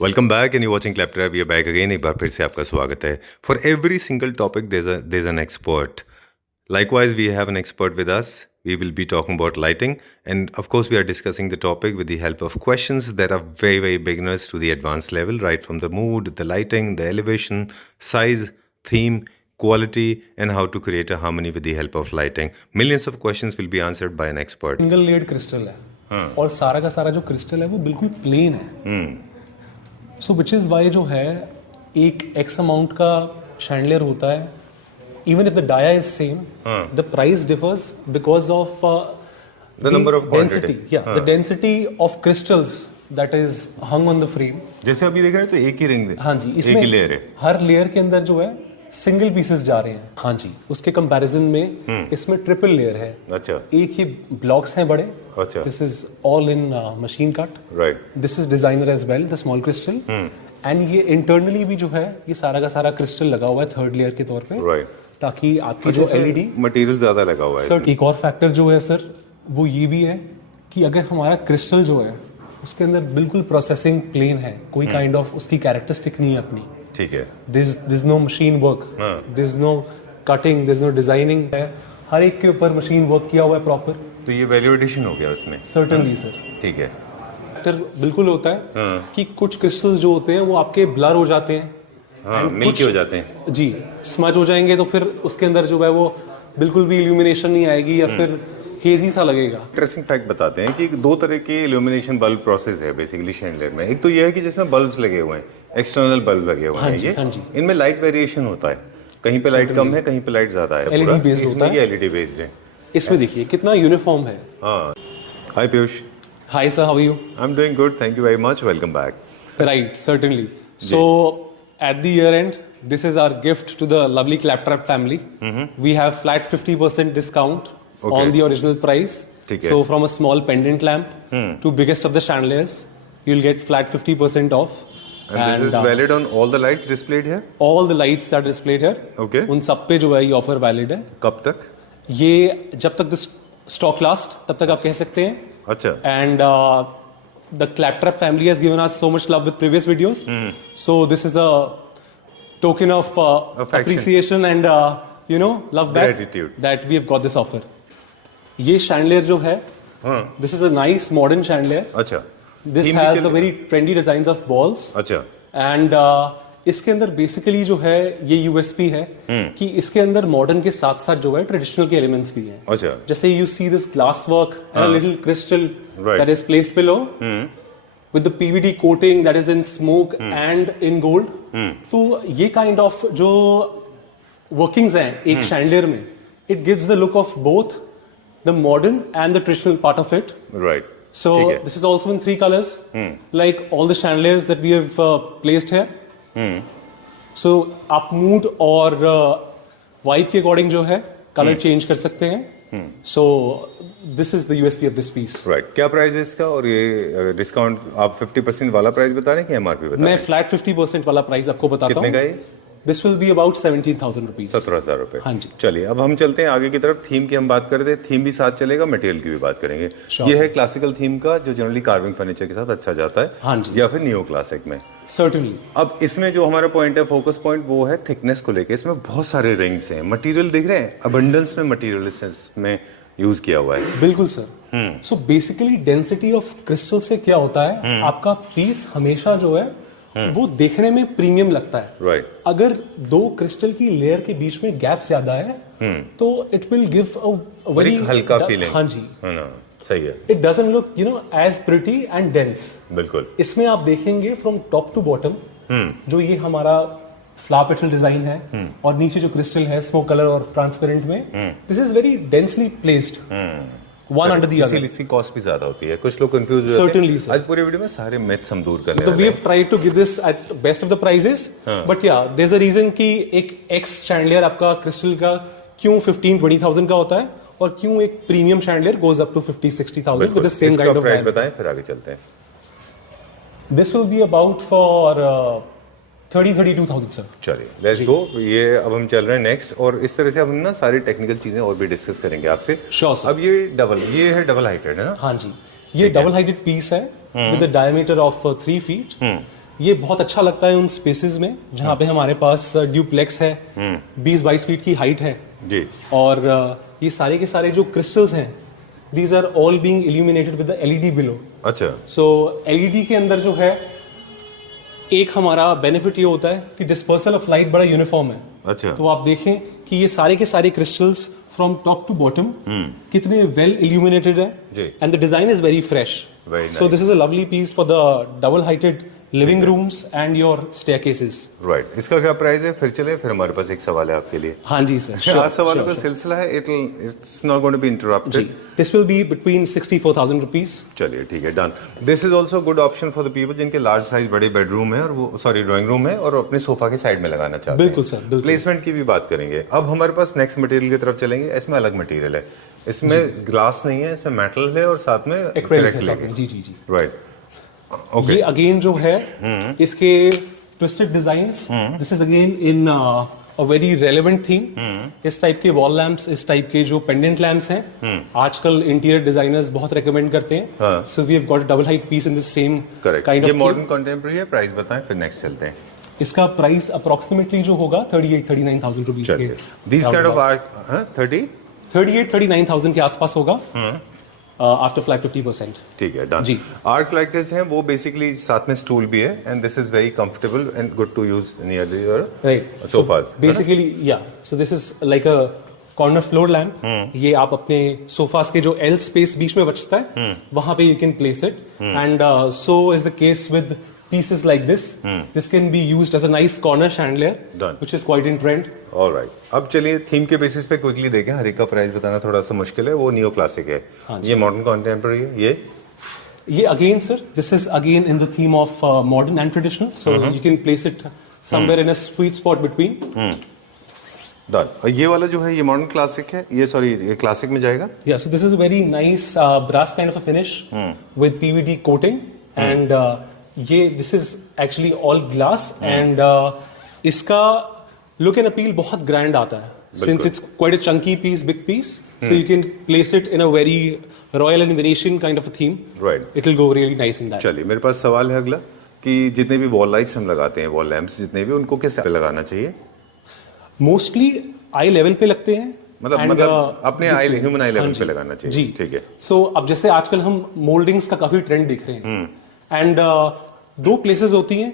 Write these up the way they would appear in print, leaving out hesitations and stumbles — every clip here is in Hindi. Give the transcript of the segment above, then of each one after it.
Welcome back and you watching Claptrap we are back again. एक बार फिर से आपका स्वागत है। For every single topic there is an expert. Likewise, we have an expert with us. We will be talking about lighting, and of course, we are discussing the topic with the help of questions that are very, very beginners to the advanced level, right from the mood, the lighting, the elevation, size, theme, quality, and how to create a harmony with the help of lighting. Millions of questions will be answered by an expert. Single layered crystal है और सारा का सारा जो क्रिस्टल है वो बिल्कुल प्लेन है। सो विच इज़ वाई जो है एक एक्स अमाउंट का शैंडलियर होता है, even if the dia is same, the price differs because of The number of density, quantity. The density of crystals that is hung on the frame. जैसे अभी देख रहे हैं तो एक ही रिंग, हाँ जी, एक इसमें ही लेयर है। हर लेयर के अंदर जो है सिंगल पीसेस जा रहे हैं। हाँ जी, उसके कंपैरिजन में इसमें ट्रिपल लेयर है। अच्छा, एक ही ब्लॉक्स हैं बड़े। अच्छा, this is all in machine cut. Right. This is designer as well, the small crystal. And ये इंटरनली भी जो है ये सारा का सारा क्रिस्टल लगा हुआ है थर्ड लेयर के तौर पे, राइट, ताकि आपकी जो एलईडी मटेरियल ज्यादा लगा हुआ है। सर एक और फैक्टर जो है सर वो ये भी है कि अगर हमारा क्रिस्टल जो है उसके अंदर बिल्कुल प्रोसेसिंग प्लेन है, कोई काइंड ऑफ उसकी कैरेक्टरिस्टिक नहीं है अपनी, ठीक है, this no machine work, this no cutting, this no designing है, हर एक के ऊपर मशीन वर्क किया हुआ है प्रॉपर। तो ये वैल्यू एडिशन हो गया उसमें। Certainly sir. ठीक है। फैक्टर बिल्कुल होता है कि कुछ क्रिस्टल्स जो होते हैं वो आपके ब्लर हो जाते हैं, मिल्की हो जाते हैं जी, स्मज हो जाएंगे, तो फिर उसके अंदर जो है वो बिल्कुल भी इल्यूमिनेशन नहीं आएगी या फिर हेजी सा लगेगा। इंटरेस्टिंग फैक्ट बताते हैं कि दो तरह के इल्यूमिनेशन बल्ब प्रोसेस है बेसिकली शैंडलियर में। एक तो ये है कि जिसमें बल्ब्स लगे हुए हैं, एक्सटर्नल बल्ब लगे हुए हैं, ये इनमें लाइट वेरिएशन होता है, कहीं पे लाइट कम है, कहीं पे लाइट ज्यादा है। एलईडी बेस्ड होता है, ये एलईडी बेस्ड है। इसमें देखिए कितना यूनिफॉर्म है। हाँ। Hi Piyush. Hi sir, how are you? I am doing good, thank you very much, welcome back. Right, certainly. So at the year end, this is our gift to the lovely Claptrap family. We have flat 50% discount on the original price. So from a small pendant lamp to biggest of the chandeliers, you'll get flat 50% off. And this is valid on all the lights displayed here? All the lights that are displayed here. Okay. उन सब पे जो है ये ऑफर वैलिड है। कब तक? ये जब तक स्टॉक लास्ट तब तक आप कह सकते हैं। अच्छा। And the Claptrap family has given us so much love with previous videos. So this is a token of appreciation and love back, gratitude, that we have got this offer. ये chandelier जो है, this is a nice modern chandelier. अच्छा। This has the very trendy designs of balls. अच्छा। And इसके अंदर बेसिकली जो है ये यूएसपी है कि इसके अंदर मॉडर्न के साथ साथ जो है ट्रेडिशनल के एलिमेंट्स भी हैं। अच्छा। जैसे you see this glass work and a little crystal that is placed below with the PVD coating that is in smoke and in gold. तो ये काइंड ऑफ जो वर्किंग्स हैं एक शैंडलियर में, it gives the look of both the modern and the traditional part of it. Right. So this is also in 3 colors, like all the chandeliers that we have placed here. So आप मूड और वाइब के अकॉर्डिंग जो है कलर चेंज कर सकते हैं। So this is the USP of this piece. Right. क्या प्राइस है इसका? और ये डिस्काउंट आप 50% वाला प्राइस बता रहे हैं कि एमआरपी बता रहे हैं? मैं फ्लैट 50% वाला प्राइस आपको बताता हूँ। कितने का है? This will be about 17,000 rupees. 17,000 रुपए। हाँ जी। चलिए अब हम चलते हैं आगे की तरफ। थीम की हम बात कर रहे थे, थीम भी साथ चलेगा, मटेरियल की भी बात करेंगे। ये है क्लासिकल थीम का जो जनरली कार्विंग फर्नीचर के साथ अच्छा जाता है। हाँ जी। या फिर नियो क्लासिक में। Certainly. अब इसमें जो हमारा पॉइंट है, फोकस पॉइंट, वो है थिकनेस को लेके। इसमें बहुत सारे रिंग्स हैं, मटेरियल दिख रहे हैं, अबंडेंस में मटेरियल में यूज किया हुआ है। बिल्कुल sir. So basically density of crystal से क्या होता है, आपका पीस हमेशा जो है वो देखने में प्रीमियम लगता है। राइट। अगर दो क्रिस्टल की लेयर के बीच में गैप ज्यादा है तो it will give a very हल्का फीलिंग। हाँ जी, है ना, सही है। It doesn't look as pretty and dense. बिल्कुल। इसमें आप देखेंगे फ्रॉम टॉप टू बॉटम जो ये हमारा फ्लावर पेटल डिजाइन है और नीचे जो क्रिस्टल है स्मोक कलर और ट्रांसपेरेंट में, this is very densely placed one under the other. इसकी कॉस्ट भी ज्यादा होती है, कुछ लोग कंफ्यूज हो जाते हैं। Certainly, sir. आज पूरे वीडियो में सारे मिथ्स हम दूर करने So वाले we हैं। have tried to give this at best of the prices, but yeah, there's a reason कि एक X chandelier आपका क्रिस्टल का क्यों 15-20,000 का होता है और क्यों एक premium chandelier goes up to 50-60,000 with the same इसका kind of प्राइस value. बताएं फिर आगे चलते हैं। This will be about for 30-32,000 sir. चलिए लेट्स गो। ये अब हम चल रहे हैं नेक्स्ट, और इस तरह से हम ना सारी टेक्निकल चीजें और भी डिस्कस करेंगे आपसे। Sure sir. अब ये है डबल हाइटेड है ना? हाँ जी, ये डबल हाइटेड पीस है with a diameter of 3 feet. ये बहुत अच्छा लगता है उन स्पेसेस में जहाँ पे हमारे पास ड्यूप्लेक्स है, 20-22 फीट की हाइट है जी। और ये सारे के सारे जो क्रिस्टल्स हैं these are all being illuminated with the LED below. अच्छा। सो एलईडी के अंदर जो है एक हमारा बेनिफिट ये होता है कि डिस्पर्सल ऑफ लाइट बड़ा यूनिफॉर्म है। अच्छा। तो आप देखें कि ये सारे के सारे crystals from top to bottom कितने वेल इल्यूमिनेटेड है and the design is very fresh. So this is a lovely piece for the double heighted living rooms and your staircases. Right. इसका क्या प्राइस है? फिर चले, फिर हमारे पास एक सवाल है आपके लिए। हाँ जी सर। आज सवालों का सिलसिला है, it's not going to be interrupted. This will be between 64,000 rupees. चलिए ठीक है, done. This is also good option for the people जिनके लार्ज साइज बड़े बेडरूम है और वो सॉरी ड्राइंग रूम है और अपने सोफा के साइड में लगाना चाहते हैं। बिल्कुल सर, बिल्कुल। प्लेसमेंट की भी बात करेंगे। अब हमारे पास नेक्स्ट मटेरियल की तरफ चलेंगे। इसमें अलग मटेरियल है, इसमें ग्लास नहीं है, इसमें मेटल है और साथ में एक्रेलिक है। जी जी जी। राइट। ओके। ये अगेन जो है इसके twisted designs, this is again in a very relevant theme. इस टाइप के वॉल लैंप्स, इस टाइप के जो पेंडेंट लैंप्स हैं आजकल इंटीरियर डिजाइनर्स बहुत रेकमेंड करते हैं। So we have got double height piece in this same kind of. ये मॉडर्न कंटेम्परेरी है। प्राइस बताएं फिर नेक्स्ट चलते हैं। इसका प्राइस अप्रोक्सीमेटली जो होगा 38-39,000 रुपीज के। दिस काइंड ऑफ आर्ट 38-39,000 के आसपास होगा आफ्टर फ्लैट 50%। ठीक है, डन। जी। आर्ट कलेक्टर्स हैं वो बेसिकली साथ में स्टूल भी है and this is very comfortable and good to use near your sofas. Basically yeah so this is like a corner floor lamp. ये आप अपने सोफास के जो एल स्पेस बीच में बचता है वहां पे you can place it and so is the case with pieces like this. This can be used as a nice corner chandelier, Done. which is quite in trend. All right. अब चलिए थीम के बेसिस पे क्विकली देखें। हर एक का प्राइस बताना थोड़ा सा मुश्किल है। वो नियो क्लासिक है, ये मॉडर्न कंटेम्पररी है। ये again sir, this is again in the theme of modern and traditional, so you can place it somewhere in a sweet spot between. Done. और ये वाला जो है ये मॉडर्न क्लासिक है, ये सॉरी ये क्लासिक में जाएगा। Yeah so this is a very nice brass kind of a finish with PVD coating and ये this is actually all glass and इसका लुक एंड अपील बहुत ग्रैंड आता है since it's quite a chunky piece, big piece, so you can place it in a very royal and Venetian kind of a theme. Right. It will go really nice in that. चलिए मेरे पास सवाल है अगला कि जितने भी वॉल लाइट्स हम लगाते हैं, वॉल लैंप्स जितने भी, उनको किस पे लगाना चाहिए? मोस्टली आई लेवल पे लगते हैं, मतलब अपने आई ह्यूमन आई लेवल पे लगाना चाहिए। जी ठीक है। सो अब जैसे आजकल हम मोल्डिंग्स का काफी ट्रेंड देख रहे हैं एंड दो प्लेसेस होती हैं,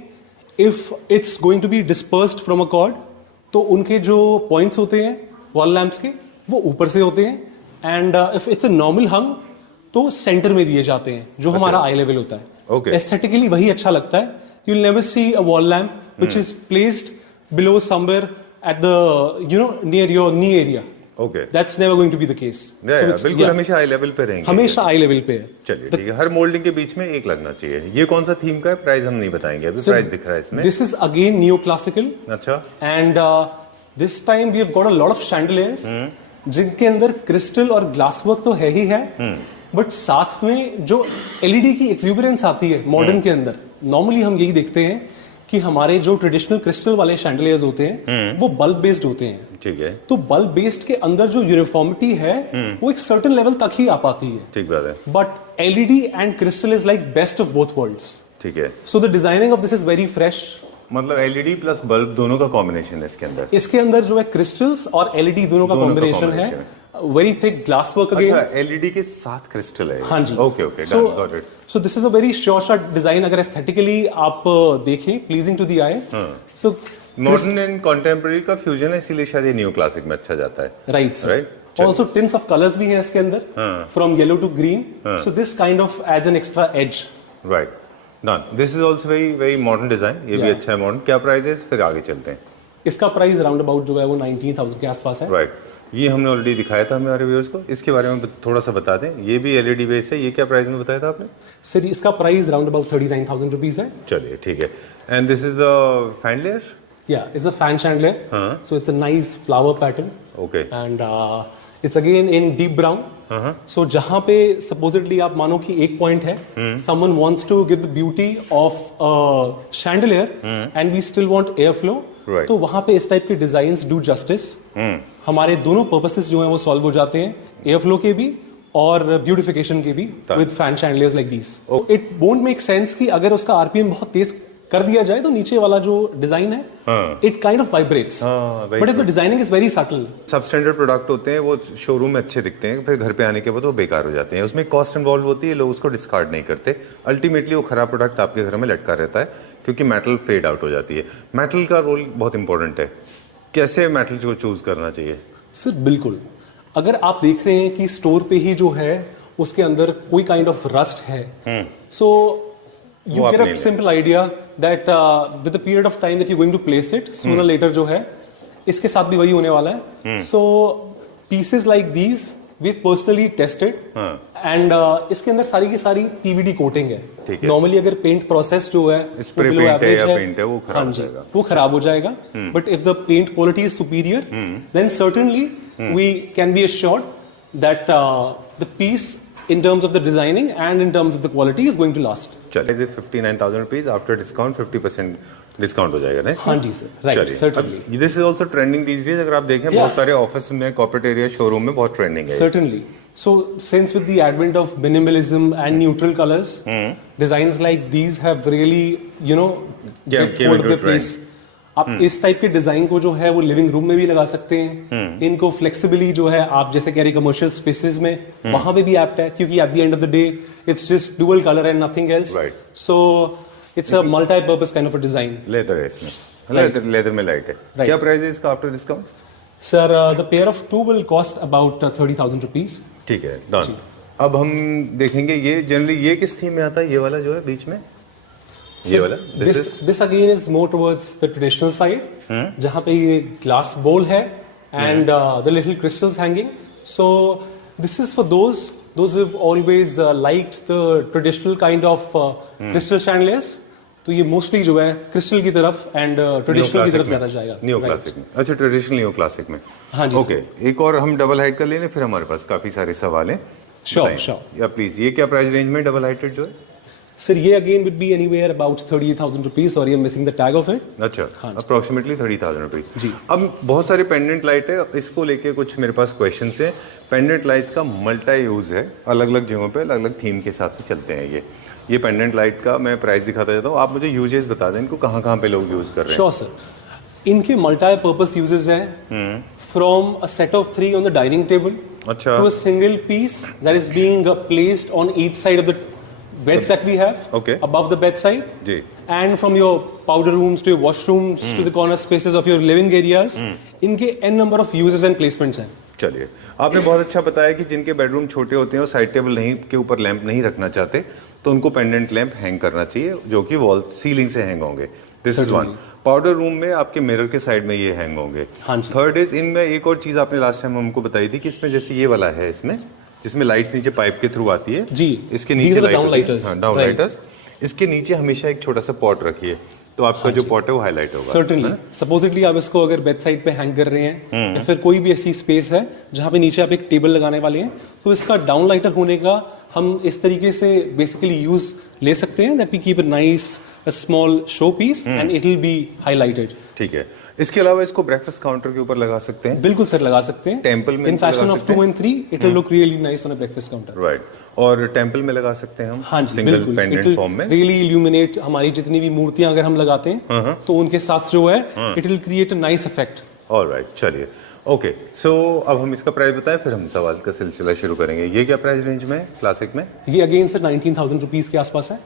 if it's going to be dispersed from a cord तो उनके जो पॉइंट्स होते हैं वॉल लैंप्स के वो ऊपर से होते हैं and if it's a normal hung तो सेंटर में दिए जाते हैं जो हमारा आई लेवल होता है। Okay. एस्थेटिकली वही अच्छा लगता है। You will never see a wall lamp which is placed below somewhere at the near your knee area. Okay, that's never going to be the case. बिल्कुल हमेशा आई लेवल पे रहेंगे, हमेशा आई लेवल पे है। चलिए ठीक है। हर मोल्डिंग के बीच में एक लगना चाहिए। ये कौन सा थीम का है? प्राइस हम नहीं बताएंगे अभी। प्राइस दिख रहा है इसमें। This is again neoclassical. अच्छा। And this time we have got a lot of chandeliers जिनके अंदर क्रिस्टल और ग्लास वर्क तो है ही है, बट साथ में जो एलईडी की एक्सुबरेंस आती है मॉडर्न के अंदर, नॉर्मली हम यही देखते हैं कि हमारे जो ट्रेडिशनल क्रिस्टल वाले शैंडलियर्स होते हैं वो बल्ब बेस्ड होते हैं। ठीक है। तो बल्ब बेस्ड के अंदर जो यूनिफॉर्मिटी है वो एक सर्टेन लेवल तक ही आ पाती है। ठीक बात है। But LED and crystal is like best of both worlds. ठीक है। So the designing of this is very fresh. मतलब एलईडी प्लस बल्ब दोनों का कॉम्बिनेशन है इसके अंदर। इसके अंदर जो है क्रिस्टल्स और एलईडी दोनों का कॉम्बिनेशन है। Very thick glass work again. अच्छा, एलईडी के साथ क्रिस्टल है। हाँ जी। Okay okay, done, got it. So this is a very sure shot design. अगर एस्थेटिकली आप देखें, pleasing to the eye. So modern and contemporary का फ्यूजन है, इसीलिए शायद ये न्यू क्लासिक में अच्छा जाता है। Right right. Also tints of colours भी हैं इसके अंदर, from yellow to green, so this kind of adds an extra edge. Right, done. This is also very very modern design. ये भी अच्छा है मॉडर्न। क्या प्राइस है? फिर आगे चलते हैं। इसका प्राइस राउंड अबाउट जो है वो 19,000 के आसपास है। राइट। ये हमने ऑलरेडी दिखाया था हमारे व्यूअर्स को। इसके बारे में थोड़ा सा बता दें। ये भी एलईडी बेस है। ये क्या प्राइस में बताया था आपने? सर इसका प्राइस राउंड अबाउट 39,000 रुपीज है। चलिए ठीक है। And this is the chandelier. Yeah, it's a fan chandelier. So it's a nice flower pattern. Okay. And it's again in deep brown. So जहाँ पे supposedly आप मानो कि एक point है, someone wants to give the beauty of a chandelier, and we still want airflow. Right. तो वहाँ पे इस टाइप के designs do justice. हमारे दोनों purposes जो हैं वो solve हो जाते हैं, airflow के भी और beautification के भी, with fan chandeliers like these. It won't make sense कि अगर उसका RPM बहुत तेज कर दिया जाए तो नीचे वाला जो डिजाइन है it kind of vibrates, but if the designing is very subtle. सब स्टैंडर्ड प्रोडक्ट होते हैं वो शोरूम में अच्छे दिखते हैं, फिर घर पे आने के बाद वो बेकार हो जाते हैं, उसमें कॉस्ट इन्वॉल्व होती है, लोग उसको डिस्कार्ड नहीं करते, अल्टीमेटली वो खराब प्रोडक्ट आपके घर में लटका रहता है क्योंकि मेटल फेड आउट हो जाती है। मेटल का रोल बहुत इंपॉर्टेंट है, कैसे मेटल को चूज करना चाहिए? सर बिल्कुल, अगर आप देख रहे हैं कि स्टोर पे ही जो है उसके अंदर कोई काइंड ऑफ रस्ट है, so you get a simple idea that with the period of time that you going to place it sooner later जो है इसके साथ भी वही होने वाला है। So pieces like these we personally tested and इसके अंदर सारी की सारी पीवीडी कोटिंग है। नॉर्मली अगर पेंट प्रोसेस जो है स्प्रे पेंट है या पेंट है वो खराब हो जाएगा, वो खराब हो जाएगा, but if the paint quality is superior then certainly we can be assured that the piece in terms of the designing and in terms of the quality is going to last. चलिए 59,000 रुपीज आफ्टर डिस्काउंट 50% डिस्काउंट हो जाएगा ना? हाँ जी sir, right, certainly. This is also trending these days, अगर आप देखें बहुत सारे ऑफिस में, कॉर्पोरेट एरिया, शोरूम में बहुत ट्रेंडिंग है। Certainly. So since with the advent of minimalism and neutral colors, designs like these have really, you know, came into the place. आप इस टाइप के डिजाइन को जो है वो लिविंग रूम में भी लगा सकते हैं, इनको फ्लेक्सिबली जो है आप जैसे कह रहे कमर्शियल स्पेसेस में वहां पे भी एप्ट है, क्योंकि at the end of the day it's just dual colour and nothing else, so it's a multi purpose kind of a design. Leather है इसमें, लेदर में लाइट है। क्या प्राइस है इसका after discount? Sir the pair of two will cost about 30,000 rupees. ठीक है, डन। अब हम देखेंगे ये जनरली ये किस थीम में आता है, ये वाला जो है बीच में, ये वाला? This again is more towards the traditional side, जहाँ पे ये glass bowl है and the little crystals hanging. So this is for those who've always liked the traditional kind of crystal chandeliers. तो ये मोस्टली जो है क्रिस्टल की तरफ एंड ट्रेडिशनल की तरफ ज्यादा जाएगा। न्यू क्लासिक में, अच्छा ट्रेडिशनल न्यू क्लासिक में, हाँ जी। ओके, एक और हम डबल हाइट का ले लें, फिर हमारे पास काफी सारे सवाल हैं। श्योर श्योर, या प्लीज, ये क्या प्राइस रेंज में डबल हाइटेड जो है? सर ये again would be anywhere about 38,000 rupees, sorry I am missing the tag of it. अच्छा, अप्रोक्सीमेटली 30,000 रुपीज जी। अब बहुत सारे पेंडेंट लाइट है, इसको लेके कुछ मेरे पास क्वेश्चन है। पेंडेंट लाइट्स का मल्टी यूज है, अलग अलग जगहों पे अलग अलग थीम के हिसाब से चलते हैं। ये पेंडेंट लाइट का मैं प्राइस दिखाता जाता हूँ, आप मुझे यूजेस बता दें, इनको कहाँ कहाँ पे लोग यूज कर रहे हैं? श्योर सर, इनके मल्टी पर्पस यूजेस हैं from a set of 3 on the dining table अच्छा to a single piece that is being placed on each side of the beds that we have, okay, above the bedside, जी, and from your powder rooms to your washrooms to the corner spaces of your living areas, इनके n number of uses and placements हैं। चलिए, आपने बहुत अच्छा बताया कि जिनके बेडरूम छोटे होते हैं और साइड टेबल नहीं के ऊपर लैंप नहीं रखना चाहते, तो उनको पेंडेंट लैंप हैंग करना चाहिए जो कि वॉल सीलिंग से हैंग होंगे। This is one. Powder room में आपके मिरर के साइड में ये हैंग होंगे। हाँ, थर्ड इज इनमें एक और चीज आपने लास्ट टाइम हमको बताई थी कि इसमें जैसे ये वाला है, इसमें जिसमें लाइट्स नीचे पाइप के थ्रू आती है जी, इसके नीचे डाउन लाइटर्स, इसके नीचे हमेशा एक छोटा सा पॉट रखिए, तो आपका जो पॉट है वो हाईलाइट होगा। सर्टेनली, सपोजिटली आप इसको अगर बेड साइड पे हैंग कर रहे हैं या फिर कोई भी ऐसी स्पेस है जहाँ पे नीचे आप एक टेबल लगाने वाले हैं, तो इसका डाउन लाइटर होने का हम इस तरीके से बेसिकली यूज ले सकते हैं that we keep a nice a small show piece and it will be highlighted. ठीक है, इसके अलावा इसको ब्रेकफास्ट काउंटर के ऊपर लगा सकते हैं? बिल्कुल सर, लगा सकते हैं। टेंपल में in fashion of 2 and 3 it will look really nice on a breakfast counter. Right, और टेंपल में लगा सकते हैं हम? हाँ जी, सिंगल बिल्कुल, पेंडेंट फॉर्म में रियली इल्यूमिनेट हमारी जितनी भी मूर्तियां अगर हम लगाते हैं तो उनके साथ जो है it will create a nice effect. Alright, चलिए, ओके, सो अब हम इसका प्राइस बताएं, फिर हम सवाल का सिलसिला शुरू करेंगे। ये क्या प्राइस रेंज में है क्लासिक में? ये अगेन सर 19,000 रुपीज के आसपास है।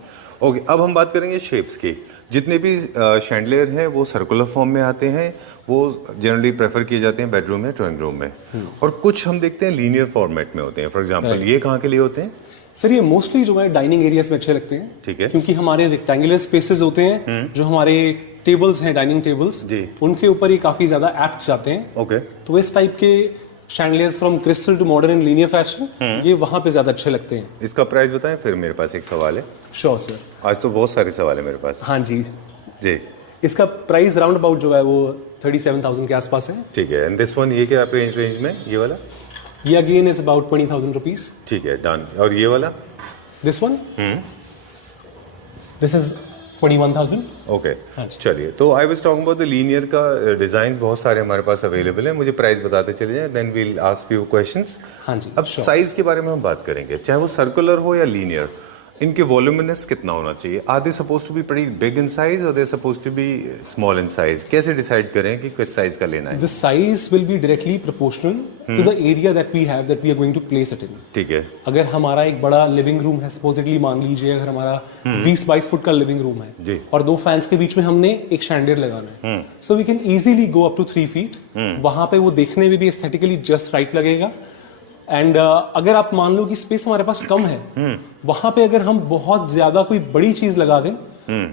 ओके, अब हम बात करेंगे शेप्स की। जितने भी शैंडलियर हैं वो सर्कुलर फॉर्म में आते हैं, वो जनरली प्रेफर किए जाते हैं बेडरूम में, ड्राइंग रूम में, और कुछ हम देखते हैं लीनियर फॉर्मेट में होते हैं। फॉर एग्जांपल ये कहाँ के लिए होते हैं? सर ये मोस्टली जो है डाइनिंग एरियाज में अच्छे लगते हैं। ठीक है, क्योंकि हमारे रेक्टेंगुलर स्पेसेस होते हैं, जो हमारे टेबल्स हैं, डाइनिंग टेबल्स, उनके ऊपर ये काफी ज्यादा एप्ट जाते हैं। ओके, तो इस टाइप के chandeliers from crystal to modern and linear fashion, ये वहां पे ज्यादा अच्छे लगते हैं। इसका प्राइस बताएं, फिर मेरे पास एक सवाल है। श्योर सर, आज तो बहुत सारे सवाल है मेरे पास। हाँ जी जी, इसका प्राइस राउंड अबाउट जो है वो 37,000 के आसपास है। ठीक है, एंड दिस वन, ये क्या रेंज में? ये वाला ये अगेन इज अबाउट 20,000 रुपीज। ठीक है, डन। और ये वाला? This one this is 21,000। Okay, चलिए, तो I was talking about the linear का डिजाइन्स बहुत सारे हमारे पास अवेलेबल है, मुझे प्राइस बताते चले जाएं, then we will ask few questions. हाँ जी, अब साइज के बारे में हम बात करेंगे, चाहे वो सर्कुलर हो या लीनियर। इनके वॉल्यूमिनस कितना होना चाहिए? Are they suppose to be pretty big in size और they suppose to be small in size? कैसे डिसाइड करें कि किस साइज का लेना है? The size will be directly proportional to the area that we have that we are going to place it in. ठीक है. अगर हमारा एक बड़ा लिविंग रूम है, सपोजिटली मान लीजिए अगर हमारा 20-22 फुट का लिविंग रूम है जी. और 2 फैंस के बीच में हमने एक शैंडियर लगाना है, so we can easily go up to 3 feet. वहां पे वो देखने में भी एस्थेटिकली जस्ट राइट लगेगा. एंड अगर आप मान लो कि स्पेस हमारे पास कम है, वहां पे अगर हम बहुत ज्यादा कोई बड़ी चीज लगा दें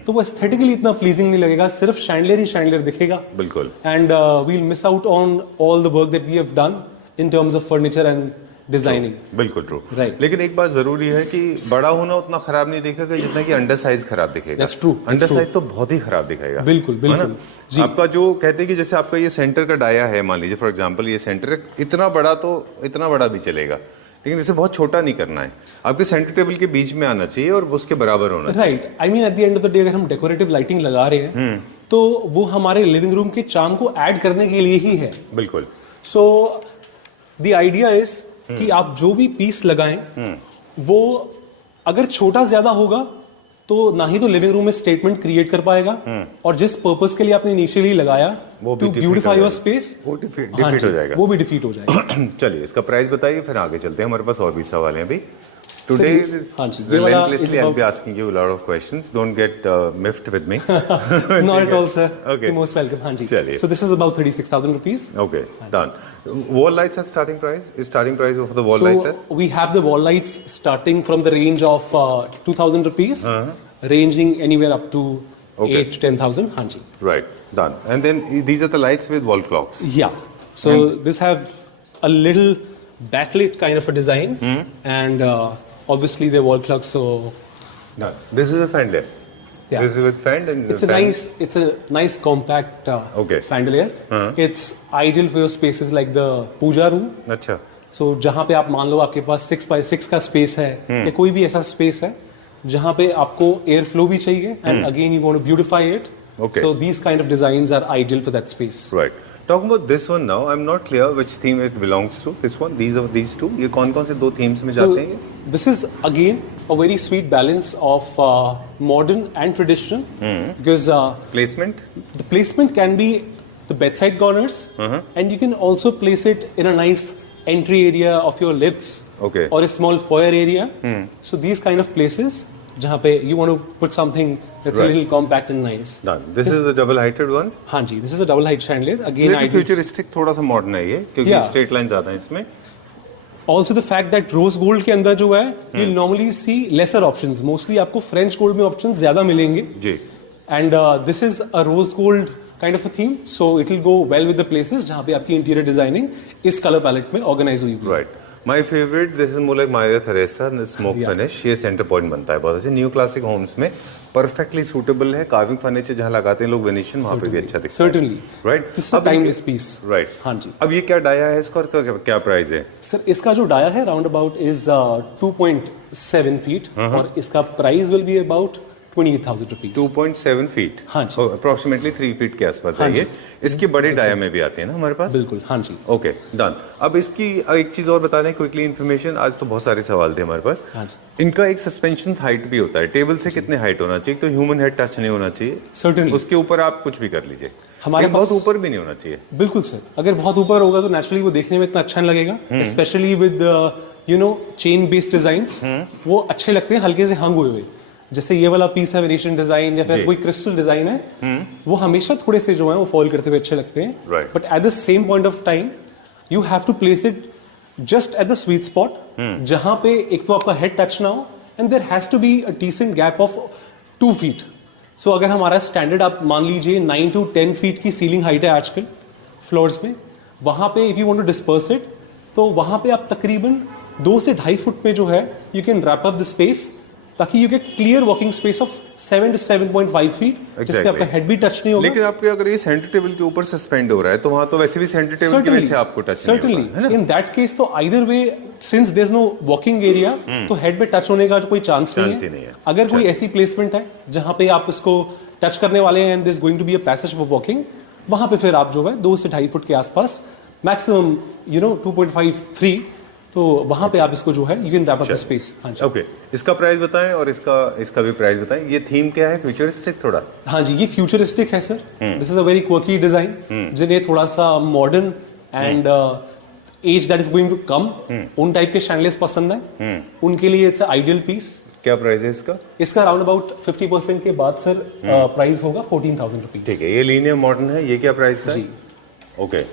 तो वो एस्थेटिकली इतना प्लीजिंग नहीं लगेगा, सिर्फ शैंडलियर ही शैंडलियर दिखेगा. बिल्कुल. And we'll miss out on all the work that we have done in terms of furniture and designing. बिल्कुल ट्रू. Right. लेकिन एक बात जरूरी है कि बड़ा होना उतना खराब नहीं दिखेगा जितना कि अंडर साइज खराब दिखेगा. That's true. अंडर साइज तो बहुत ही खराब दिखेगा. बिल्कुल बिल्कुल जी. आपका जो कहते हैं कि जैसे आपका ये सेंटर का डाया है, मान लीजिए फॉर एग्जांपल ये सेंटर इतना बड़ा, तो इतना बड़ा भी चलेगा, लेकिन इसे बहुत छोटा नहीं करना है. आपके सेंटर टेबल के बीच में आना चाहिए और उसके बराबर होना चाहिए. Right. I mean at the end of the day अगर हम डेकोरेटिव लाइटिंग लगा रहे हैं तो वो हमारे लिविंग रूम के चार्म को ऐड करने के लिए ही है. बिल्कुल. सो द आइडिया इज कि आप जो भी पीस लगाएं वो अगर छोटा ज्यादा होगा तो ना ही तो लिविंग रूम में स्टेटमेंट क्रिएट कर पाएगा और जिस पर्पस के लिए आपने इनिशियली लगाया टू ब्यूटिफाई योर स्पेस, वो डिफीट हो जाएगा. वो भी डिफीट हो जाएगा. चलिए इसका प्राइस बताइए, फिर आगे चलते हैं. हमारे पास और भी सवाल हैं अभी. Today is हाँ जी, ये वाला relentlessly I'll be asking you a lot of questions. Don't get miffed with me. Not at all, sir. Okay. You're most welcome. हाँ जी. चलिए. So this is about 36,000 rupees. Okay, done. Wall lights are starting price? Is starting price of the wall lights? So we have the wall lights starting from the range of 2,000 rupees, ranging anywhere up to 8 to 10,000. हाँ जी. Right, done. And then these are the lights with wall clocks. Yeah. So this have a little backlit kind of a design, and obviously they're wall clocks. So Done. This is a fender. Yeah. This is with fan and it's a nice compact Okay. chandelier. It's ideal for your spaces like the puja room. अच्छा. So जहाँ पे आप मान लो आपके पास 6x6 का स्पेस है या कोई भी ऐसा स्पेस है जहाँ पे आपको एयर फ्लो भी चाहिए and again you want to beautify it. Okay. So these kind of designs are ideal for that space. Right. Talking about this one now, I'm not clear which theme it belongs to. This one, these two. ये कौन-कौन से दो themes में जाते हैं? This is again a very sweet balance of modern and traditional because Placement. the placement can be the bedside corners and you can also place it in a nice entry area of your lifts Okay. or a small foyer area. So these kind of places जहाँ पे you want to put something that's Right. a little compact and nice. Done. This is the double-heighted one. हाँ जी, this is a double height chandelier. Again, Little futuristic, थोड़ा सा modern है ये, क्योंकि Yeah. straight line ज़्यादा है इसमें. Also the fact that rose gold के अंदर जो है you'll normally see lesser options. Mostly आपको French gold में options ज़्यादा मिलेंगे. जी. And this is a rose gold kind of a theme, so it will go well with the places जहाँ पे आपकी interior designing इस color palette में organize हुई हुई है. Right. My favorite, this is more like Maria Theresa, the smoke Yeah. finish. ये center point बनता है बहुत अच्छे. New classic homes में perfectly suitable है. Carving furniture जहाँ लगाते हैं लोग Venetian, वहाँ पे भी अच्छा दिखता है. Certainly. Right. This is a अब timeless piece. Right. हाँ जी. अब ये क्या डाया है इसका और क्या प्राइस है? सर इसका जो डाया है राउंड अबाउट इज 2.7 फीट और इसका price will be about 28,000 rupees. 2.7 feet. हाँ जी. अप्रोक्सीमेटली 3 फीट के आसपास हाँ है जी. ये. इसके बड़े डाया में भी आते हैं ना हमारे पास. बिल्कुल हाँ जी. Okay done. अब इसकी एक चीज और बता दें क्विकली इन्फॉर्मेशन. आज तो बहुत सारे सवाल थे हमारे पास. हाँ जी. इनका एक सस्पेंशन हाइट भी होता है. टेबल से कितने हाइट होना चाहिए? तो ह्यूमन हेड टच नहीं होना चाहिए. Certainly. उसके ऊपर आप कुछ भी कर लीजिए. हमारे बहुत पास- ऊपर भी नहीं होना चाहिए. बिल्कुल सर. अगर बहुत ऊपर होगा तो नेचुरली वो देखने में इतना अच्छा नहीं लगेगा. Specially with you know chain based designs वो अच्छे लगते हैं हल्के से हंग हुए हुए. जैसे ये वाला पीस है वेरिएशन डिजाइन या फिर जी. कोई क्रिस्टल डिजाइन है वो हमेशा थोड़े से जो है वो फॉल करते हुए अच्छे लगते हैं. Right. But at the same point of time you have to place it just at the sweet spot जहां पे एक तो आपका हेड टच ना हो and there has to be a decent gap of 2 feet. So अगर हमारा स्टैंडर्ड आप मान लीजिए 9 to 10 फीट की सीलिंग हाइट है आजकल फ्लोर्स में, वहां पे if you want to disperse it तो वहां पे आप तकरीबन 2 से 2.5 फुट में जो है you can wrap up the space ताकि you get clear working space of 7 to 7.5 feet जिसपे आपका हेड भी टच नहीं होगा. लेकिन आपके अगर ये सेंटर टेबल के ऊपर सस्पेंड हो रहा है तो वहां तो वैसे भी सेंटर टेबल की वजह से आपको टच नहीं Certainly. होगा, है ना? In that case तो either way since there's no walking area तो हेड पे टच होने का कोई चांस Chance नहीं ही नहीं है. है. अगर कोई ऐसी प्लेसमेंट है जहां पे आप इसको टच करने वाले हैं and there's going to be a passage for walking, वहां पे फिर आप जो है 2 से 2.5 फुट के आसपास मैक्सिमम 2.5-3 तो वहां पे आप इसको जो है you can wrap up the space. हाँ जी, ओके, इसका प्राइस बताएं और इसका भी प्राइस बताएं। ये थीम क्या है? फ्यूचरिस्टिक थोड़ा? हाँ जी, ये फ्यूचरिस्टिक है sir. This is a very quirky design, जिन्हें थोड़ा सा modern and edge that is going to come उन टाइप के शैंडलियर्स पसंद है, उनके लिए इट्स आइडियल पीस। क्या प्राइस है इसका? इसका अराउंड अबाउट 50% के बाद सर प्राइस होगा 14,000 रुपीज। ठीक है, ये लीनियर मॉडर्न है, ये क्या प्राइस का है? जी, ओके,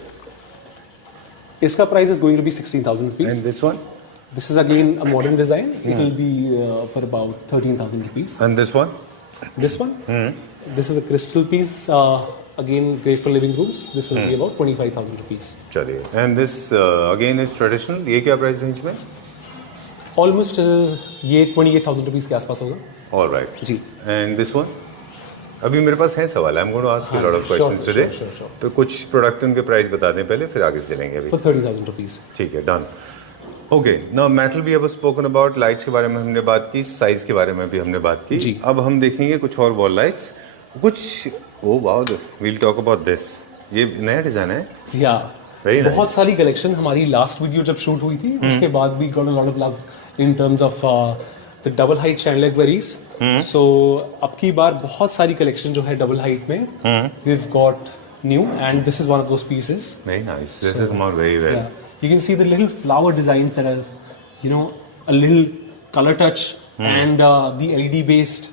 इसका price is going to be 16,000 and rupees. This one? This is again a modern design. It will be for about 13,000 rupees. And this one? This one, this is a crystal piece. Again, great for living rooms. This will be about 25,000 rupees. चलिए, and this again is traditional, ये क्या प्राइस रेंज में? Almost ये 28,000 rupees के आसपास होगा। ऑलराइट जी। And this one? अभी मेरे पास है सवाल, I am going to ask you lot of sure, questions sir, today, sure. तो कुछ प्रोडक्ट उनके प्राइस बता दें पहले, फिर आगे चलेंगे अभी। For 30,000 rupees. ठीक है, डन। ओके, नाउ मेटल भी अब स्पोकन अबाउट, लाइट्स के बारे में हमने बात की, साइज के बारे में भी हमने बात की। जी। अब हम देखेंगे कुछ और वॉल लाइट्स, कुछ oh wow, we'll talk about this. ये नया डिजाइन है? या Very nice. बहुत सारी कलेक्शन हमारी लास्ट वीडियो जब शूट हुई थी उसके बाद भी got a lot of love in terms of the double height chandelier queries. So अब की बार बहुत सारी कलेक्शन जो है डबल हाइट में we have got new and this is one of those pieces. Very nice, this has come out very well. You can see the little flower designs that are, you know, a little color touch and the LED based